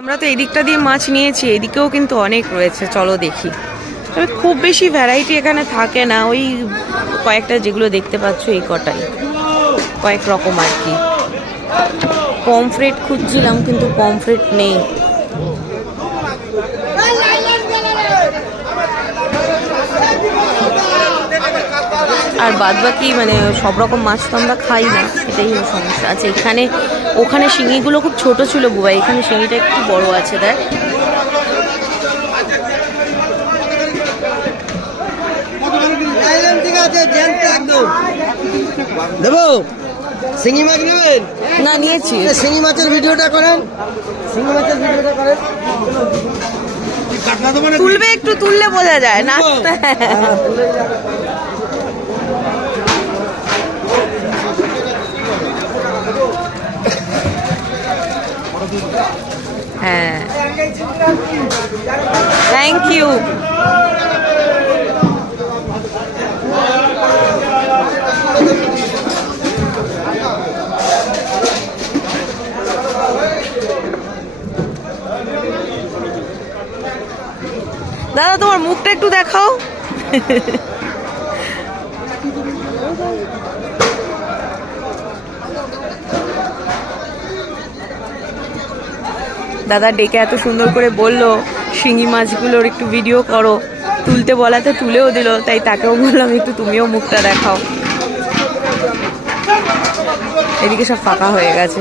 আমরা তো এদিকটা দিয়ে মাছ নিয়েছি, এদিকেও কিন্তু অনেক রয়েছে, চলো দেখি। তবে খুব বেশি ভ্যারাইটি এখানে থাকে না, ওই কয়েকটা যেগুলো দেখতে পাচ্ছ এই কটাই, কয়েক রকম আর কি। পমফ্রেট খুঁজছিলাম কিন্তু পমফ্রেট নেই। আর বাদ বাকি মানে সব রকম মাছ তো আমরা খাই না, এটাই হলো সমস্যা। আচ্ছা এখানে ওখানে শিঙিগুলো খুব ছোট ছিল বুবা, এখানে শিঙিটা একটু বড় আছে দেখ। দেবো শিঙি মাছ নেবেন? না নিয়েছি। শিঙি মাছের ভিডিওটা করেন, শিঙি মাছের ভিডিওটা করেন। তুলবে একটু, তুললে বোঝা যায় না। হ্যাঁ থ্যাংক ইউ। দাদা তোমার মুখটা একটু দেখাও। দাদা ডেকে এত সুন্দর করে বললো শিঙি মাছগুলোর একটু ভিডিও করো, তুলতে বলাতে তুলেও দিল, তাই তাকেও বললাম একটু তুমিও মুখটা দেখাও। এদিকে সব ফাঁকা হয়ে গেছে।